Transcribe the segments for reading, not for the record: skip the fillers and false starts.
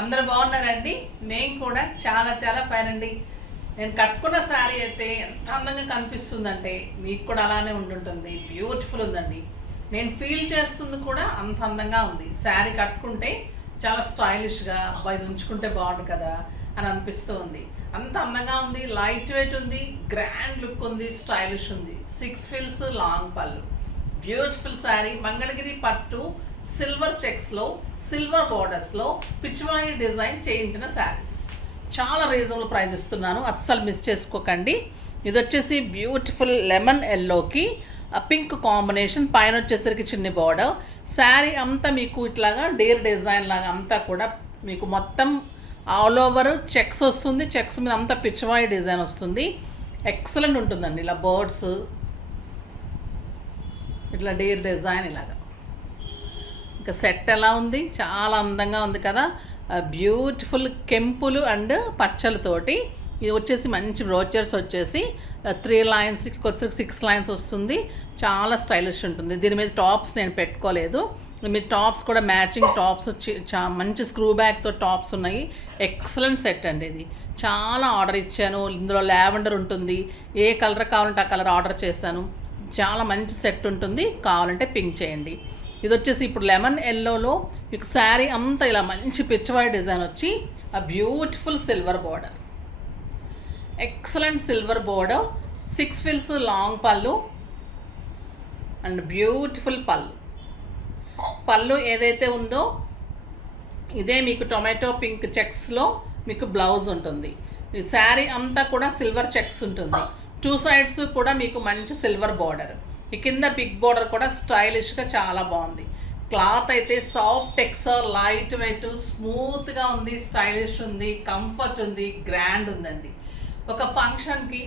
అందరూ బాగున్నారండి. మేము కూడా చాలా చాలా ఫైన్ అండి. నేను కట్టుకున్న శారీ అయితే ఎంత అందంగా కనిపిస్తుందంటే మీకు కూడా అలానే ఉండుంటుంది. బ్యూటిఫుల్ ఉందండి. నేను ఫీల్ చేస్తుంది కూడా అంత అందంగా ఉంది. శారీ కట్టుకుంటే చాలా స్టైలిష్గా ఇది ఉంచుకుంటే బాగుండు కదా అని అనిపిస్తూ ఉంది. అంత అందంగా ఉంది, లైట్ వెయిట్ ఉంది, గ్రాండ్ లుక్ ఉంది, స్టైలిష్ ఉంది. 6 ఫిల్స్ లాంగ్ పళ్ళు, బ్యూటిఫుల్ శారీ. మంగళగిరి పట్టు సిల్వర్ చెక్స్లో, సిల్వర్ బోర్డర్స్లో పిచ్చివాయి డిజైన్ చేయించిన శారీస్. చాలా రీజనబుల్ ప్రైస్ ఇస్తున్నాను, అస్సలు మిస్ చేసుకోకండి. ఇది వచ్చేసి బ్యూటిఫుల్ లెమన్ ఎల్లోకి పింక్ కాంబినేషన్, పైన వచ్చేసరికి చిన్ని బార్డర్. శారీ అంతా మీకు ఇట్లాగా డేర్ డిజైన్ లాగా అంతా కూడా మీకు మొత్తం ఆల్ ఓవర్ చెక్స్ వస్తుంది. చెక్స్ మీద అంతా పిచ్చివాయి డిజైన్ వస్తుంది. ఎక్సలెంట్ ఉంటుందండి. ఇలా బర్డ్స్, ఇట్లా డేర్ డిజైన్ ఇలాగా. ఇంకా సెట్ ఎలా ఉంది, చాలా అందంగా ఉంది కదా. బ్యూటిఫుల్ కెంపులు అండ్ పచ్చలతోటి ఇది వచ్చేసి మంచి బ్రోచర్స్ వచ్చేసి 3 లైన్స్, వచ్చి 6 లైన్స్ వస్తుంది. చాలా స్టైలిష్ ఉంటుంది. దీని మీద టాప్స్ నేను పెట్టుకోలేదు. మీరు టాప్స్ కూడా మ్యాచింగ్ టాప్స్ వచ్చి మంచి స్క్రూ బ్యాగ్తో టాప్స్ ఉన్నాయి. ఎక్సలెంట్ సెట్ అండి. ఇది చాలా ఆర్డర్ ఇచ్చాను. ఇందులో లావెండర్ ఉంటుంది. ఏ కలర్ కావాలంటే ఆ కలర్ ఆర్డర్ చేశాను. చాలా మంచి సెట్ ఉంటుంది. కావాలంటే పింక్ చేయండి. ఇది వచ్చేసి ఇప్పుడు లెమన్ ఎల్లోలో మీకు శారీ అంతా ఇలా మంచి పిచ్చివాయి డిజైన్ వచ్చి ఆ beautiful silver border, excellent silver border, 6 fills long pallu and beautiful pallu. Pallu ఏదైతే ఉందో ఇదే మీకు టొమాటో పింక్ చెక్స్లో మీకు బ్లౌజ్ ఉంటుంది. ఈ శారీ అంతా కూడా సిల్వర్ చెక్స్ ఉంటుంది. 2 సైడ్స్ కూడా మీకు మంచి సిల్వర్ బోర్డర్. ఈ కింద బిగ్ బోర్డర్ కూడా స్టైలిష్గా చాలా బాగుంది. క్లాత్ అయితే సాఫ్ట్ టెక్స్చర్, లైట్ వెయిట్, స్మూత్గా ఉంది, స్టైలిష్ ఉంది, కంఫర్ట్ ఉంది, గ్రాండ్ ఉందండి. ఒక ఫంక్షన్కి,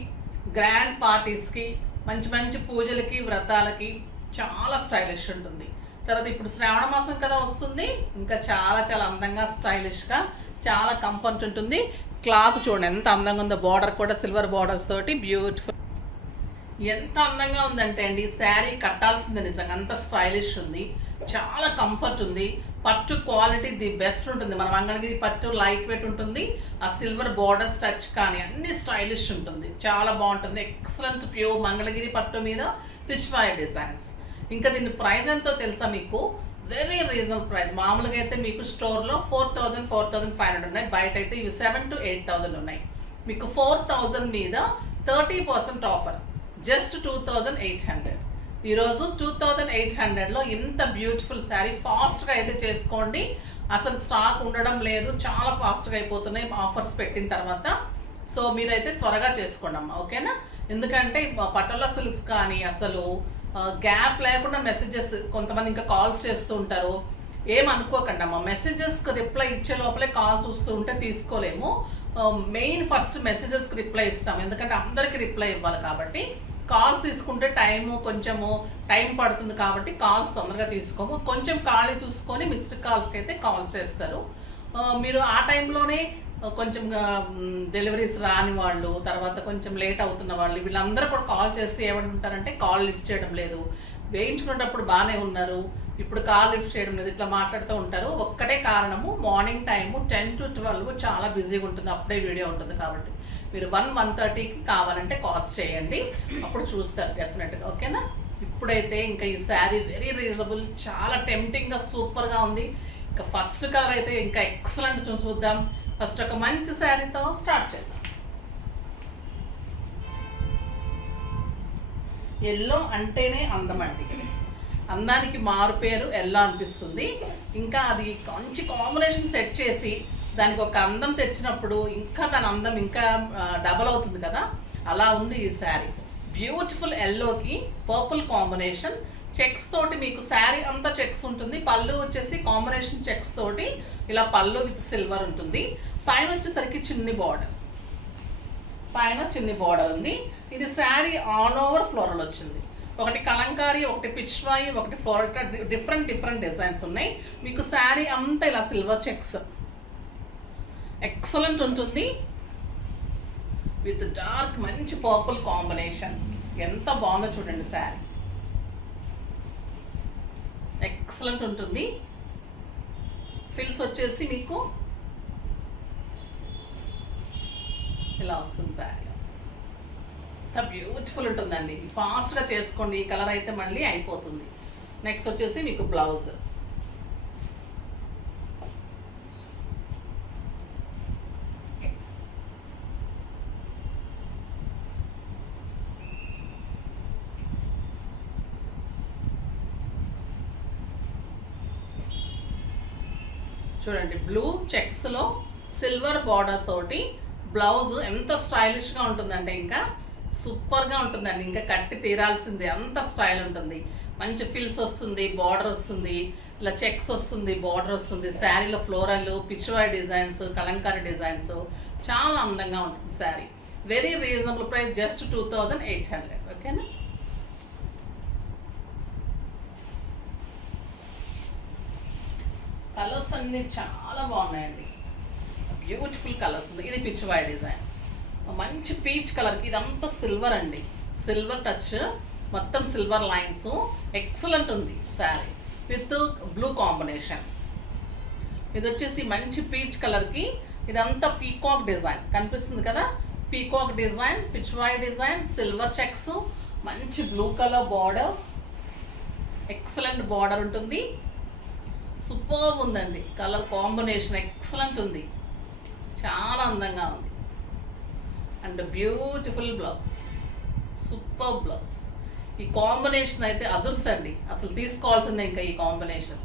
గ్రాండ్ పార్టీస్కి, మంచి మంచి పూజలకి, వ్రతాలకి చాలా స్టైలిష్ ఉంటుంది. తర్వాత ఇప్పుడు శ్రావణ మాసం కదా వస్తుంది, ఇంకా చాలా చాలా అందంగా స్టైలిష్గా చాలా కంఫర్ట్ ఉంటుంది. క్లాత్ చూడండి ఎంత అందంగా ఉందో. బార్డర్ కూడా సిల్వర్ బార్డర్స్ తోటి బ్యూటిఫుల్. ఎంత అందంగా ఉందంటే అండి, శారీ కట్టాల్సింది నిజంగా. అంత స్టైలిష్ ఉంది, చాలా కంఫర్ట్ ఉంది. పట్టు క్వాలిటీ ది బెస్ట్ ఉంటుంది. మన మంగళగిరి పట్టు లైట్ వెయిట్ ఉంటుంది. ఆ సిల్వర్ బార్డర్స్ టచ్ కానీ అన్ని స్టైలిష్ ఉంటుంది. చాలా బాగుంటుంది. ఎక్సలెంట్ ప్యూర్ మంగళగిరి పట్టు మీద పిచ్చివాయి డిజైన్స్. ఇంకా దీని ప్రైస్ ఎంతో తెలుసా మీకు? Very reasonable price. మామూలుగా అయితే మీకు స్టోర్లో 4,000, 4,500 ఉన్నాయి. బయట అయితే ఇవి 7,000 to 8,000 ఉన్నాయి. మీకు 4,000 మీద 30% ఆఫర్, జస్ట్ 2,800. ఈరోజు 2,800లో ఇంత బ్యూటిఫుల్ శారీ ఫాస్ట్గా అయితే చేసుకోండి. అసలు స్టాక్ ఉండడం లేదు, చాలా ఫాస్ట్గా అయిపోతున్నాయి ఆఫర్స్ పెట్టిన తర్వాత. సో మీరైతే త్వరగా చేసుకోండి అమ్మా, ఓకేనా? ఎందుకంటే పటోలా సిల్క్స్ కానీ అసలు గ్యాప్ లేకుండా మెసేజెస్, కొంతమంది ఇంకా కాల్స్ చేస్తూ ఉంటారు. ఏమనుకోకండి అమ్మా, మెసేజెస్కి రిప్లై ఇచ్చే లోపలే కాల్ చూస్తూ ఉంటే తీసుకోలేము. మెయిన్ ఫస్ట్ మెసేజెస్కి రిప్లై ఇస్తాం, ఎందుకంటే అందరికీ రిప్లై ఇవ్వాలి కాబట్టి. కాల్స్ తీసుకుంటే కొంచెము టైం పడుతుంది కాబట్టి కాల్స్ తొందరగా తీసుకోము. కొంచెం ఖాళీ చూసుకొని మిస్డ్ కాల్స్కి అయితే కాల్స్ చేస్తారు. మీరు ఆ టైంలోనే కొంచెం డెలివరీస్ రాని వాళ్ళు, తర్వాత కొంచెం లేట్ అవుతున్న వాళ్ళు, వీళ్ళందరూ కూడా కాల్ చేసి ఏమంటుంటారంటే కాల్ లిఫ్ట్ చేయడం లేదు, వేయించుకునేటప్పుడు బాగానే ఉన్నారు, ఇప్పుడు కాల్ లిఫ్ట్ చేయడం లేదు, ఇట్లా మాట్లాడుతూ ఉంటారు. ఒక్కటే కారణము, మార్నింగ్ టైము 10 to 12 చాలా బిజీగా ఉంటుంది, అప్పుడే వీడియో ఉంటుంది కాబట్టి. మీరు 1-1:30కి కావాలంటే కాల్స్ చేయండి, అప్పుడు చూస్తారు డెఫినెట్గా, ఓకేనా? ఇప్పుడైతే ఇంకా ఈ శారీ వెరీ రీజనబుల్, చాలా టెంప్టింగ్గా సూపర్గా ఉంది. ఇంకా ఫస్ట్ కలర్ అయితే ఇంకా ఎక్సలెంట్ చూద్దాం. ఫస్ట్ ఒక మంచి శారీతో స్టార్ట్ చేద్దాం. ఎల్లో అంటేనే అందం అండి, అందానికి మారు పేరు ఎల్లో అనిపిస్తుంది. ఇంకా అది మంచి కాంబినేషన్ సెట్ చేసి దానికి ఒక అందం తెచ్చినప్పుడు ఇంకా దాని అందం ఇంకా డబల్ అవుతుంది కదా, అలా ఉంది ఈ శారీ. బ్యూటిఫుల్ ఎల్లోకి పర్పుల్ కాంబినేషన్, చెక్స్ తోటి మీకు శారీ అంతా చెక్స్ ఉంటుంది. పళ్ళు వచ్చేసి కాంబినేషన్ చెక్స్ తోటి ఇలా పళ్ళు విత్ సిల్వర్ ఉంటుంది. పైన వచ్చేసరికి చిన్ని బార్డర్, పైన చిన్ని బార్డర్ ఉంది. ఇది శారీ ఆల్ ఓవర్ ఫ్లోరల్ వచ్చింది. ఒకటి కలంకారీ, ఒకటి పిచ్వాయి, ఒకటి ఫ్లోరల్, డిఫరెంట్ డిజైన్స్ ఉన్నాయి. మీకు శారీ అంతా ఇలా సిల్వర్ చెక్స్, ఎక్సలెంట్ ఉంటుంది. విత్ డార్క్ మంచి పర్పుల్ కాంబినేషన్, ఎంత బాగుందో చూడండి శారీ, ఎక్సలెంట్ ఉంటుంది. ఫిల్స్ వచ్చేసి మీకు ఇలా వస్తుంది శారీ. ఎంత బ్యూటిఫుల్ ఉంటుందండి. ఫాస్ట్గా చేసుకోండి, ఈ కలర్ అయితే మళ్ళీ అయిపోతుంది. నెక్స్ట్ వచ్చేసి మీకు బ్లౌజ్. చూడండి, బ్లూ చెక్స్లో సిల్వర్ బార్డర్ తోటి బ్లౌజ్ ఎంత స్టైలిష్గా ఉంటుందంటే ఇంకా సూపర్గా ఉంటుందండి. ఇంకా కట్టి తీరాల్సిందే, అంత స్టైల్ ఉంటుంది. మంచి ఫిల్స్ వస్తుంది, బార్డర్ వస్తుంది, ఇలా చెక్స్ వస్తుంది, బార్డర్ వస్తుంది. శారీలో floral, Pichwai designs, Kalamkari designs, చాలా అందంగా ఉంటుంది sari. Very reasonable price, just 2800. ఓకేనా? కలర్స్ అన్నీ చాలా బాగున్నాయండి, బ్యూటిఫుల్ కలర్స్ ఉంది. ఇది పిచ్వాయ్ డిజైన్, మంచి పీచ్ కలర్కి. ఇదంతా సిల్వర్ అండి, సిల్వర్ టచ్, మొత్తం సిల్వర్ లైన్స్. ఎక్సలెంట్ ఉంది శారీ విత్ బ్లూ కాంబినేషన్. ఇది వచ్చేసి మంచి పీచ్ కలర్కి, ఇదంతా పీకాక్ డిజైన్ కనిపిస్తుంది కదా, peacock design, Pichwai design, silver checks, మంచి blue colour border, excellent border ఉంటుంది. సూపర్ ఉందండి, కలర్ కాంబినేషన్ ఎక్సలెంట్ ఉంది, చాలా అందంగా ఉంది. And beautiful blouse, super blouse. ఈ కాంబినేషన్ అయితే అదుర్స్ అండి, అసలు తీసుకోవాల్సిందే. ఇంకా ఈ కాంబినేషన్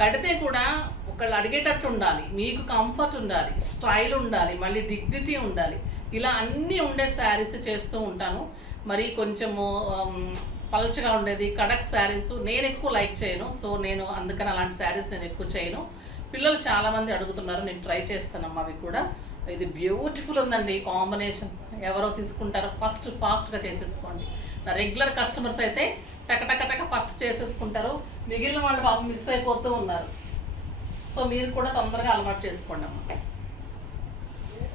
కడితే కూడా ఒకళ్ళు అడిగేటట్టు ఉండాలి, మీకు కంఫర్ట్ ఉండాలి, స్టైల్ ఉండాలి, మళ్ళీ డిగ్నిటీ ఉండాలి. ఇలా అన్నీ ఉండే శారీస్ చేస్తూ ఉంటాను. మరి కొంచెము పల్చగా ఉండేది కడక్ శారీస్ నేను ఎక్కువ లైక్ చేయను. సో నేను అందుకని అలాంటి శారీస్ నేను ఎక్కువ చేయను. పిల్లలు చాలామంది అడుగుతున్నారు, నేను ట్రై చేస్తానమ్మా అవి కూడా. ఇది బ్యూటిఫుల్ ఉందండి కాంబినేషన్. ఎవరో తీసుకుంటారో ఫాస్ట్గా చేసేసుకోండి. నా రెగ్యులర్ కస్టమర్స్ అయితే టక ఫస్ట్ చేసేసుకుంటారు, మిగిలిన వాళ్ళు పాపం మిస్ అయిపోతూ ఉన్నారు. సో మీరు కూడా తొందరగా అలవాటు చేసుకోండి అమ్మా.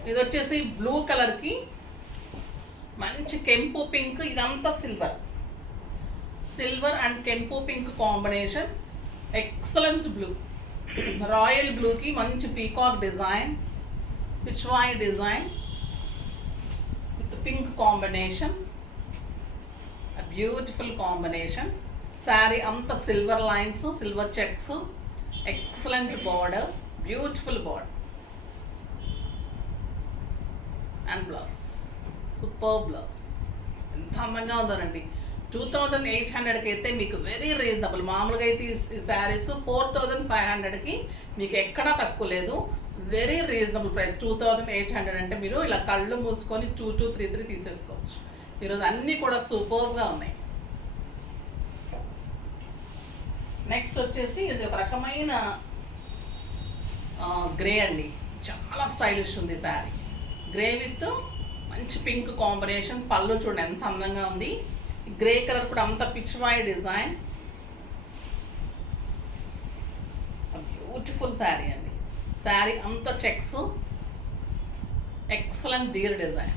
ఇది వచ్చేసి బ్లూ కలర్కి మంచి కెంపు పింక్, ఇదంతా సిల్వర్ అండ్ కెంపు pink combination, excellent blue. Royal బ్లూకి మంచి peacock design, Pichwai design with pink combination, beautiful combination. Sari అంత silver lines, silver checks, excellent border, beautiful border and blouse, super blouse. ఎంత అందంగా ఉందోనండి. 2800కి అయితే మీకు వెరీ రీజనబుల్. మామూలుగా అయితే ఈ శారీస్ 4500కి మీకు ఎక్కడా తక్కువ లేదు. Very reasonable price. 2800 అంటే మీరు ఇలా కళ్ళు మూసుకొని 2233 తీసేసుకోవచ్చు. ఈరోజు అన్నీ కూడా సూపర్గా ఉన్నాయి. నెక్స్ట్ వచ్చేసి ఇది ఒక రకమైన గ్రే అండి, చాలా స్టైలిష్ ఉంది శారీ. గ్రే విత్ మంచి పింక్ కాంబినేషన్. పళ్ళు చూడండి ఎంత అందంగా ఉంది. గ్రే కలర్ కూడా అంత పిచ్వాయ్ డిజైన్, బ్యూటిఫుల్ శారీ అండి. శారీ అంత చెక్స్, ఎక్సలెంట్ డీర్ డిజైన్,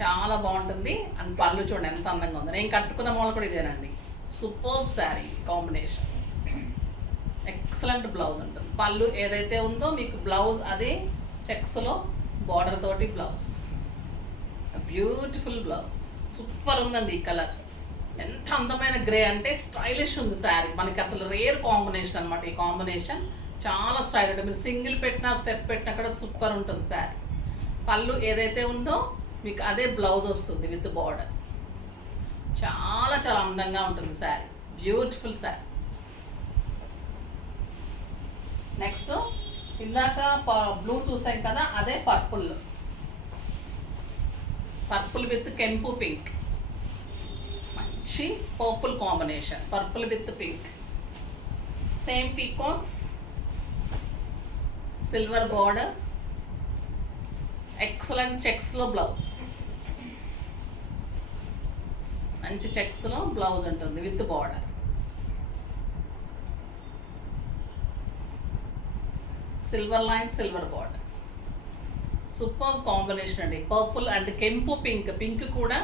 చాలా బాగుంటుంది. అండ్ పళ్ళు చూడండి ఎంత అందంగా ఉంది. నేను కట్టుకున్న వాళ్ళు కూడా ఇదేనండి. Super sari combination, excellent blouse ఉంటుంది. పళ్ళు ఏదైతే ఉందో మీకు బ్లౌజ్ అదే చెక్స్లో బార్డర్ తోటి బ్లౌజ్, బ్యూటిఫుల్ బ్లౌజ్. సూపర్ ఉందండి ఈ కలర్. ఎంత అందమైన గ్రే అంటే స్టైలిష్ ఉంది శారీ. మనకి అసలు రేర్ కాంబినేషన్ అనమాట ఈ కాంబినేషన్. చాలా స్టైల్ ఉంటుంది. మీరు సింగిల్ పెట్టినా స్టెప్ పెట్టినా కూడా సూపర్ ఉంటుంది శారీ. పళ్ళు ఏదైతే ఉందో మీకు అదే బ్లౌజ్ వస్తుంది విత్ బార్డర్. చాలా చాలా అందంగా ఉంటుంది శారీ, బ్యూటిఫుల్ శారీ. నెక్స్ట్ ఇందాక బ్లూ చూసాం కదా, అదే పర్పుల్ విత్ కెంపు పింక్, మంచి purple combination. Purple with pink, same peacocks, silver border, excellent చెక్స్లో బ్లౌజ్, మంచి చెక్స్లో బ్లౌజ్ ఉంటుంది with border. Silver line, silver border, super combination అండి. పర్పుల్ అండ్ కెంపు పింక్. పింక్ కూడా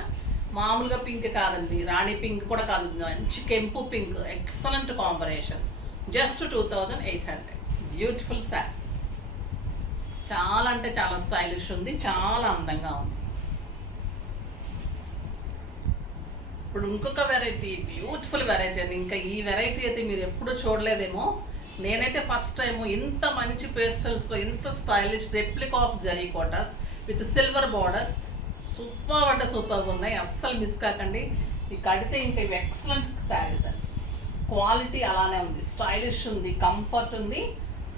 మామూలుగా పింక్ కాదండి, రాణి పింక్ కూడా కాదు, మంచి కెంపు pink, excellent combination. Just 2800. Beautiful sari. చాలా అంటే చాలా స్టైలిష్ ఉంది, చాలా అందంగా ఉంది. ఇప్పుడు ఇంకొక వెరైటీ, బ్యూటిఫుల్ వెరైటీ అండి. ఇంకా ఈ వెరైటీ అయితే మీరు ఎప్పుడూ చూడలేదేమో. నేనైతే ఫస్ట్ టైం ఇంత మంచి పేస్టల్స్లో ఇంత stylish రెప్లిక్ of zari Kotas with silver borders super అంటే సూపర్గా ఉన్నాయి. అస్సలు మిస్ కాకండి. ఈ కడితే ఇంకా ఇవి ఎక్సలెంట్ శారీస్ అండి. క్వాలిటీ అలానే ఉంది, స్టైలిష్ ఉంది, కంఫర్ట్ ఉంది.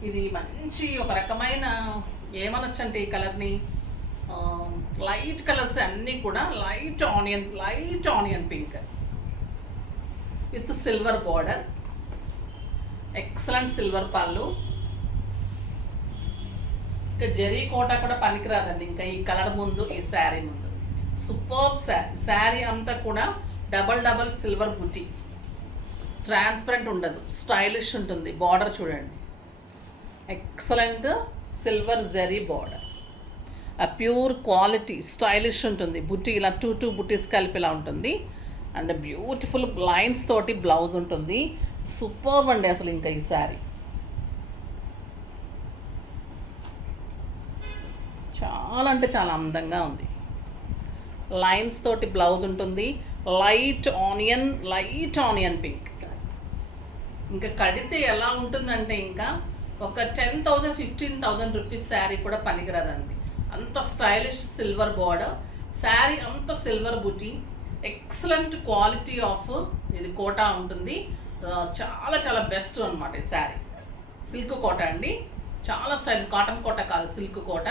ఇది మంచి ఒక రకమైన ఏమనొచ్చు అంటే ఈ కలర్ని లైట్ కలర్స్ అన్నీ కూడా light onion pink with silver border, excellent silver పళ్ళు. ఇంకా జరీ కోట కూడా పనికిరాదండి ఇంకా ఈ కలర్ ముందు, ఈ శారీ ముందు. సూపర్బ్ శారీ అంతా కూడా డబల్ సిల్వర్ బుటీ, ట్రాన్స్పరెంట్ ఉండదు, స్టైలిష్ ఉంటుంది. బార్డర్ చూడండి, ఎక్సలెంట్ సిల్వర్ జరీ బార్డర్, ఆ ప్యూర్ క్వాలిటీ స్టైలిష్ ఉంటుంది. బుటీ ఇలా టూ బుటీస్ కలిపి ఇలా ఉంటుంది. అండ్ బ్యూటిఫుల్ లైన్స్ తోటి బ్లౌజ్ ఉంటుంది. సూపర్బ్ అండి అసలు ఇంకా ఈ శారీ చాలా అంటే చాలా అందంగా ఉంది. లైన్స్ తోటి బ్లౌజ్ ఉంటుంది. Light onion pink. ఇంకా కడితే ఎలా ఉంటుందంటే ఇంకా ఒక 10,000 15,000 రూపీస్ శారీ కూడా పనికిరాదండి. అంత స్టైలిష్ సిల్వర్ బార్డర్ శారీ, అంత silver buti, excellent quality of ఇది కోటా ఉంటుంది. చాలా బెస్ట్ అనమాట ఈ శారీ. సిల్క్ కోట అండి, చాలా స్టైల్. కాటన్ కోట కాదు, సిల్క్ కోట.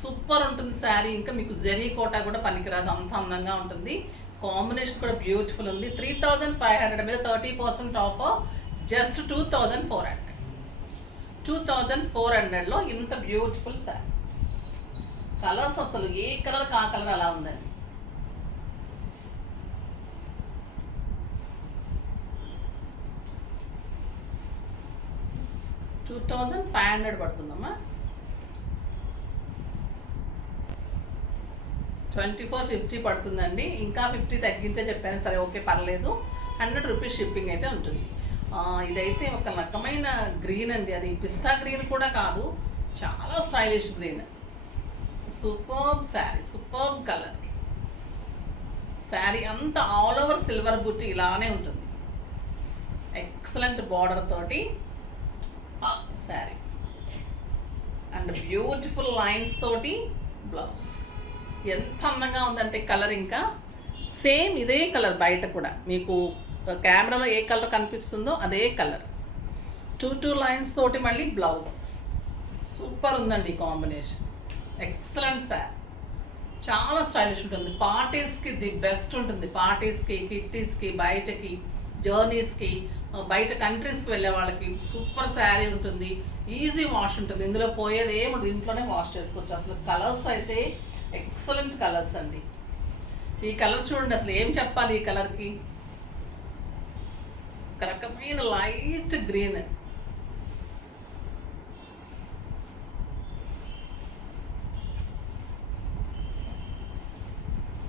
సూపర్ ఉంటుంది శారీ. ఇంకా మీకు జరీ కోట కూడా పనికిరాదు, అంత అందంగా ఉంటుంది. కాంబినేషన్ కూడా బ్యూటిఫుల్ ఉంది. 3,500 మీద 30% ఆఫ్, జస్ట్ 2,400. 2,400లో ఇంత బ్యూటిఫుల్ శారీ. కలర్స్ అసలు ఏ కలర్ ఆ కలర్ అలా ఉందండి. $2,500 పడుతుందమ్మా. 2450 పడుతుందండి. ఇంకా 50 తగ్గించే చెప్పాను, సరే ఓకే పర్లేదు. 100 రూపీస్ షిప్పింగ్ అయితే ఉంటుంది. ఇదైతే ఒక రకమైన గ్రీన్ అండి, అది పిస్తా గ్రీన్ కూడా కాదు, చాలా stylish green. Superb sari, superb colour. Sari అంతా ఆల్ ఓవర్ సిల్వర్ బుట్టి ఇలానే ఉంటుంది. ఎక్సలెంట్ బార్డర్ తోటి శారీ అండ్ బ్యూటిఫుల్ లైన్స్ తోటి బ్లౌజ్. ఎంత అందంగా ఉందంటే కలర్. ఇంకా సేమ్ ఇదే కలర్ బయట కూడా మీకు కెమెరాలో ఏ కలర్ కనిపిస్తుందో అదే కలర్. 2 లైన్స్ తోటి మళ్ళీ బ్లౌజ్. సూపర్ ఉందండి కాంబినేషన్. ఎక్సలెంట్ శారీ, చాలా స్టైలిష్ ఉంటుంది. పార్టీస్కి ది బెస్ట్ ఉంటుంది. పార్టీస్కి, కిట్టీస్కి, బయటకి, జర్నీస్కి, బయట కంట్రీస్కి వెళ్ళే వాళ్ళకి సూపర్ శారీ ఉంటుంది. ఈజీ వాష్ ఉంటుంది, ఇందులో పోయేది ఏముంది, ఇంట్లోనే వాష్ చేసుకోవచ్చు. అసలు కలర్స్ అయితే ఎక్సలెంట్ కలర్స్ అండి. ఈ కలర్ చూడండి, అసలు ఏం చెప్పాలి ఈ కలర్కి. ఒక రకమైన లైట్ గ్రీన్,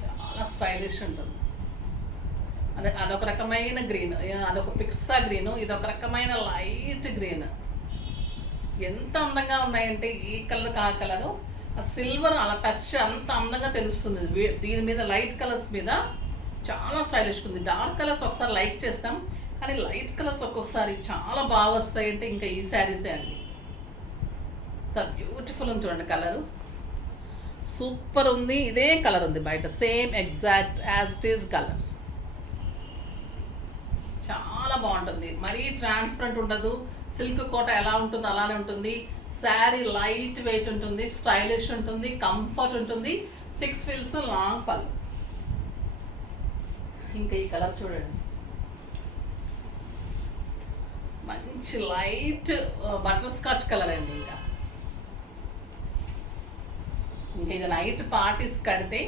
చాలా స్టైలిష్ ఉంటుంది. అదొక రకమైన గ్రీన్, అదొక పిస్తా గ్రీన్, ఇదొక రకమైన లైట్ గ్రీన్. ఎంత అందంగా ఉన్నాయంటే ఈ కలర్ ఆ కలరు. ఆ సిల్వర్ అలా టచ్ అంత అందంగా తెలుస్తుంది. దీని మీద లైట్ కలర్స్ మీద చాలా స్టైలిష్ ఉంది. డార్క్ కలర్స్ ఒకసారి లైక్ చేస్తాం, కానీ లైట్ కలర్స్ ఒక్కొక్కసారి చాలా బాగా వస్తాయంటే ఇంకా ఈ శారీసే అండి. ఎంత బ్యూటిఫుల్ ఉంది చూడండి కలరు. సూపర్ ఉంది. ఇదే కలర్ ఉంది బయట, same exact as it is colour. చాలా బాగుంటుంది, మరీ ట్రాన్స్పరెంట్ ఉండదు. సిల్క్ కోట ఎలా ఉంటుందో అలానే ఉంటుంది. శారీ లైట్ వెయిట్ ఉంటుంది, స్టైలిష్ ఉంటుంది, కంఫర్ట్ ఉంటుంది. 6 ఫిల్స్ లాంగ్ పళ్ళు. ఇంకా ఈ కలర్ చూడండి, మంచి లైట్ బటర్ స్కాచ్ కలర్ అండి. ఇంకా ఇది నైట్ పార్టీస్ కడితే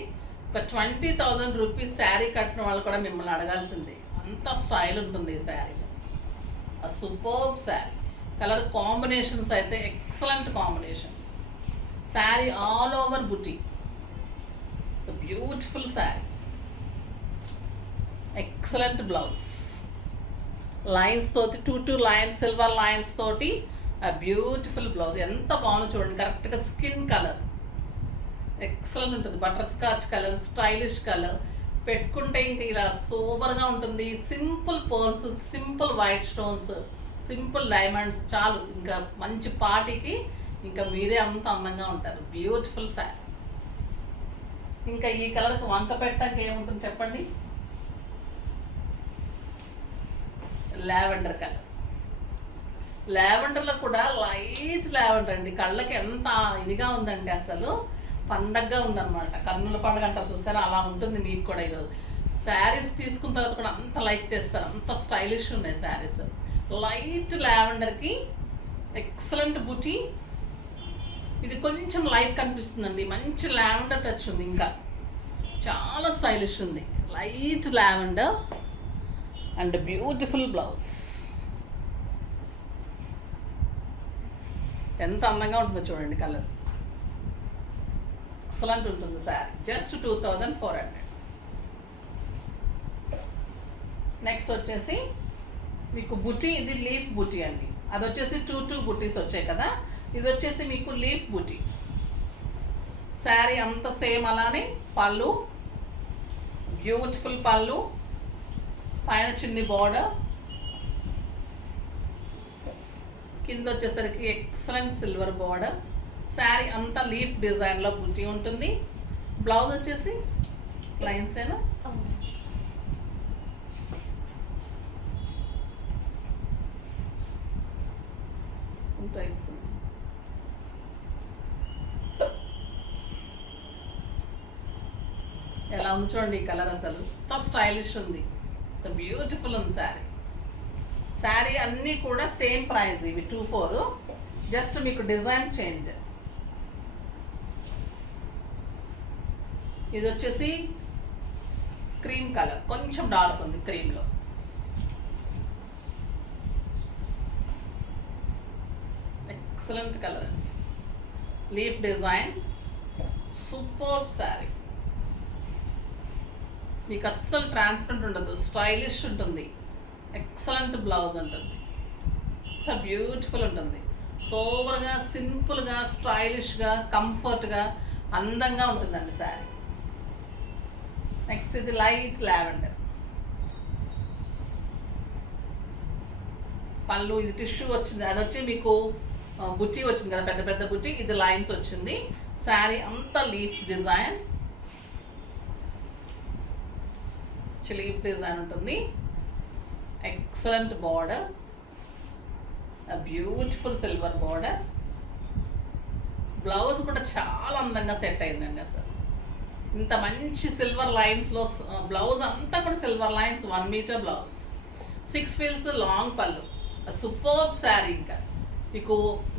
ఒక 20,000 రూపీస్ శారీ కట్టిన వాళ్ళు కూడా మిమ్మల్ని అడగాల్సిందే, అంత స్టైల్ ఉంటుంది ఈ sari. Superb sari. Colour combinations అయితే excellent combinations. Sari all over బుటీ, beautiful sari, excellent blouse. Lines తోటి 2 లైన్స్, సిల్వర్ లైన్స్ తోటి ఆ బ్యూటిఫుల్ బ్లౌజ్ ఎంత బాగుందో చూడండి. కరెక్ట్గా స్కిన్ కలర్ ఎక్సలెంట్ ఉంటుంది. Butter scotch colour, stylish colour, పెట్టుకుంటే ఇంకా ఇలా సూపర్గా ఉంటుంది. Simple pearls, simple white stones, simple diamonds చాలు. ఇంకా మంచి పార్టీకి ఇంకా మీరే అంత అందంగా ఉంటారు. బ్యూటిఫుల్ శారీ. ఇంకా ఈ కలర్కి వంక పెట్టడానికి ఏముంటుంది చెప్పండి? Lavender colour. లావెండర్లో కూడా లైట్ లావెండర్ అండి. కళ్ళకి ఎంత ఇదిగా ఉందండి, అసలు పండగగా ఉందన్నమాట. కన్నుల పండుగ అంటారు చూస్తారా, అలా ఉంటుంది మీకు కూడా. ఈరోజు శారీస్ తీసుకున్న తర్వాత కూడా అంత లైక్ చేస్తారు, అంత స్టైలిష్ ఉన్నాయి శారీస్. లైట్ లావెండర్కి ఎక్సలెంట్ బుటీ. ఇది కొంచెం లైట్ కనిపిస్తుందండి, మంచి లావెండర్ టచ్ ఉంది. ఇంకా చాలా స్టైలిష్ ఉంది. Light lavender and beautiful blouse. ఎంత అందంగా ఉంటుందో చూడండి కలర్. ఎక్సలెంట్ ఉంటుంది శారీ. జస్ట్ 2400. నెక్స్ట్ వచ్చేసి మీకు బుటీ. ఇది లీఫ్ బుటీ అండి. అది వచ్చేసి 2 బుటీస్ వచ్చాయి కదా. ఇది వచ్చేసి మీకు లీఫ్ బుటీ. శారీ అంత సేమ్ అలానే. పళ్ళు బ్యూటిఫుల్ పళ్ళు, పైన చిన్ని బార్డర్, కింద వచ్చేసరికి ఎక్సలెంట్ సిల్వర్ బార్డర్. శారీ అంతా లీఫ్ డిజైన్లో బుటీ ఉంటుంది. బ్లౌజ్ వచ్చేసి లైన్స్ ఏనా ఇస్తుంది. ఎలా ఉంది చూడండి ఈ కలర్. అసలు ఎంత స్టైలిష్ ఉంది, ఎంత బ్యూటిఫుల్ ఉంది శారీ. శారీ అన్నీ కూడా సేమ్ ప్రైస్. ఇవి 24. జస్ట్ మీకు డిజైన్ చేంజ్. ఇది వచ్చేసి క్రీమ్ కలర్, కొంచెం డార్క్ ఉంది క్రీమ్లో. ఎక్సలెంట్ కలర్ అండి. Leaf design, super sari. మీకు అస్సలు ట్రాన్స్పరెంట్ ఉండదు, స్టైలిష్ ఉంటుంది. ఎక్సలెంట్ బ్లౌజ్ ఉంటుంది. ఎంత బ్యూటిఫుల్ ఉంటుంది. సూపర్గా, సింపుల్గా, స్టైలిష్గా, కంఫర్ట్గా, అందంగా ఉంటుందండి శారీ. నెక్స్ట్ ఇది లైట్ లావెండర్. పళ్ళు ఇది టిష్యూ వచ్చింది. అది వచ్చి మీకు బుట్టి వచ్చింది కదా, పెద్ద పెద్ద బుట్టి. ఇది లైన్స్ వచ్చింది. శారీ అంతా లీఫ్ డిజైన్, లీఫ్ డిజైన్ ఉంటుంది. Excellent border, beautiful silver border. Blouse కూడా చాలా అందంగా సెట్ అయిందండి. అసలు ఇంత మంచి సిల్వర్ లైన్స్లో బ్లౌజ్ అంతా కూడా silver lines. 1 meter blouse, 6 feels long pallu. Superb sari. ఇంకా మీకు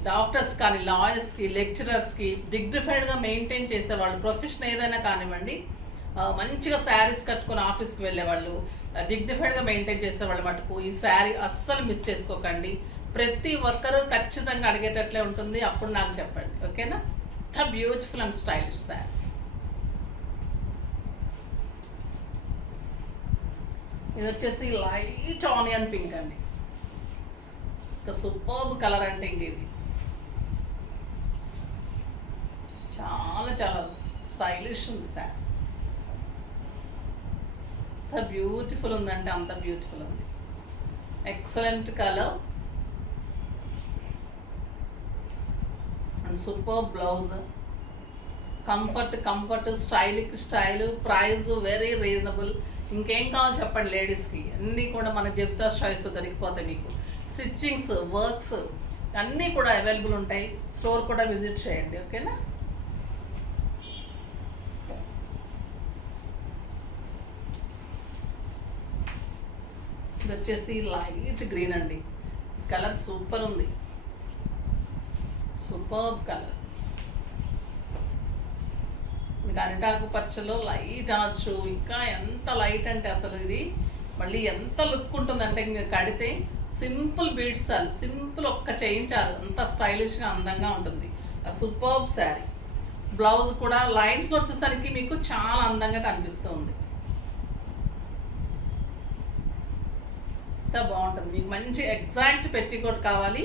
డాక్టర్స్ కానీ, లాయర్స్కి, లెక్చరర్స్కి, డిగ్నిఫైడ్గా మెయింటైన్ చేసేవాళ్ళు, ప్రొఫెషన్ ఏదైనా కానివ్వండి, మంచిగా శారీస్ కట్టుకొని ఆఫీస్కి వెళ్ళేవాళ్ళు, డిగ్నిఫైడ్గా మెయింటైన్ చేసేవాళ్ళు మటుకు ఈ శారీ అస్సలు మిస్ చేసుకోకండి. ప్రతి ఒక్కరూ ఖచ్చితంగా అడిగేటట్లే ఉంటుంది. అప్పుడు నాకు చెప్పండి, ఓకేనా? ఎంత బ్యూటిఫుల్ అండ్ స్టైలిష్ శారీ. ఇది వచ్చేసి లైట్ ఆనియన్ పింక్ అండి. ఒక సూపర్బ్ కలర్ అంటే ఇంక ఇది చాలా చాలా స్టైలిష్ ఉంది శారీ. ఎంత బ్యూటిఫుల్ ఉందంటే అంత బ్యూటిఫుల్ ఉంది. Excellent colour and super blouse. Comfort, style. Price very reasonable. ఇంకేం కావాలి చెప్పండి లేడీస్కి. అన్నీ కూడా మన జెప్తా చాయిస్ దొరికిపోతాయి మీకు. స్టిచ్చింగ్స్, వర్క్స్ అన్నీ కూడా అవైలబుల్ ఉంటాయి. స్టోర్ కూడా విజిట్ చేయండి, ఓకేనా? ఇది వచ్చేసి లైట్ గ్రీన్ అండి. కలర్ సూపర్ ఉంది, సూపర్ కలర్. మీకు అరిటాకు పచ్చలో లైట్ అనొచ్చు. ఇంకా ఎంత లైట్ అంటే అసలు ఇది మళ్ళీ ఎంత లుక్ ఉంటుందంటే ఇంకా కడితే సింపుల్ బీడ్స్ చాలు, సింపుల్ ఒక్క చైన్ చాలు, అంత స్టైలిష్గా అందంగా ఉంటుంది. సూపర్బ్ శారీ. బ్లౌజ్ కూడా లైన్స్లో వచ్చేసరికి మీకు చాలా అందంగా కనిపిస్తుంది. ఎంత బాగుంటుంది. మీకు మంచి ఎగ్జాక్ట్ పెట్టికోట్ కావాలి,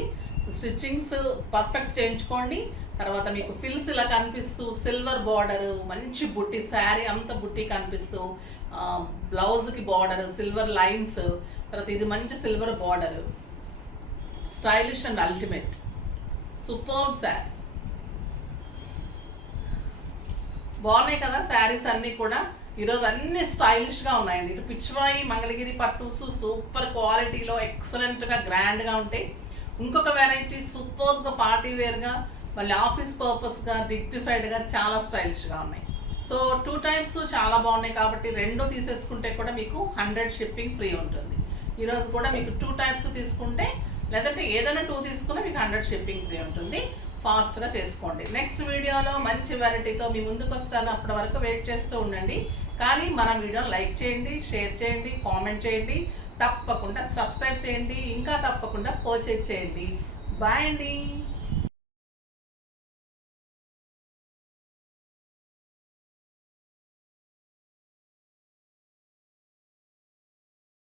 స్టిచ్చింగ్స్ పర్ఫెక్ట్ చేయించుకోండి. తర్వాత మీకు ఫిల్స్ ఇలా కనిపిస్తూ సిల్వర్ బార్డర్, మంచి బుట్టి, శారీ అంతా బుట్టి కనిపిస్తూ బ్లౌజ్కి బార్డర్ సిల్వర్ లైన్స్, తర్వాత ఇది మంచి silver border, stylish and ultimate superb sari. బాగున్నాయి కదా శారీస్ అన్నీ కూడా. ఈరోజు అన్ని స్టైలిష్గా ఉన్నాయండి. ఇటు పిచ్చివాయి మంగళగిరి పట్టూస్ సూపర్ క్వాలిటీలో ఎక్సలెంట్గా గ్రాండ్గా ఉంటాయి. ఇంకొక వెరైటీ సూపర్గా పార్టీ వేర్గా, మళ్ళీ ఆఫీస్ పర్పస్గా డిగ్నిఫైడ్గా చాలా స్టైలిష్గా ఉన్నాయి. సో 2 టైప్స్ చాలా బాగున్నాయి కాబట్టి 2 తీసేసుకుంటే కూడా మీకు 100 షిప్పింగ్ ఫ్రీ ఉంటుంది. ఈరోజు కూడా మీకు 2 టైప్స్ తీసుకుంటే, లేదంటే ఏదైనా 2 తీసుకున్నా మీకు 100 షిప్పింగ్ ఫ్రీ ఉంటుంది. ఫాస్ట్గా చేసుకోండి. నెక్స్ట్ వీడియోలో మంచి వెరైటీతో మీ ముందుకు వస్తాను. అప్పటి వరకు వెయిట్ చేస్తూ ఉండండి. కానీ మన వీడియోని లైక్ చేయండి, షేర్ చేయండి, కామెంట్ చేయండి, తప్పకుండా సబ్స్క్రైబ్ చేయండి, ఇంకా తప్పకుండా పర్చేజ్ చేయండి. బాయ్ అండి.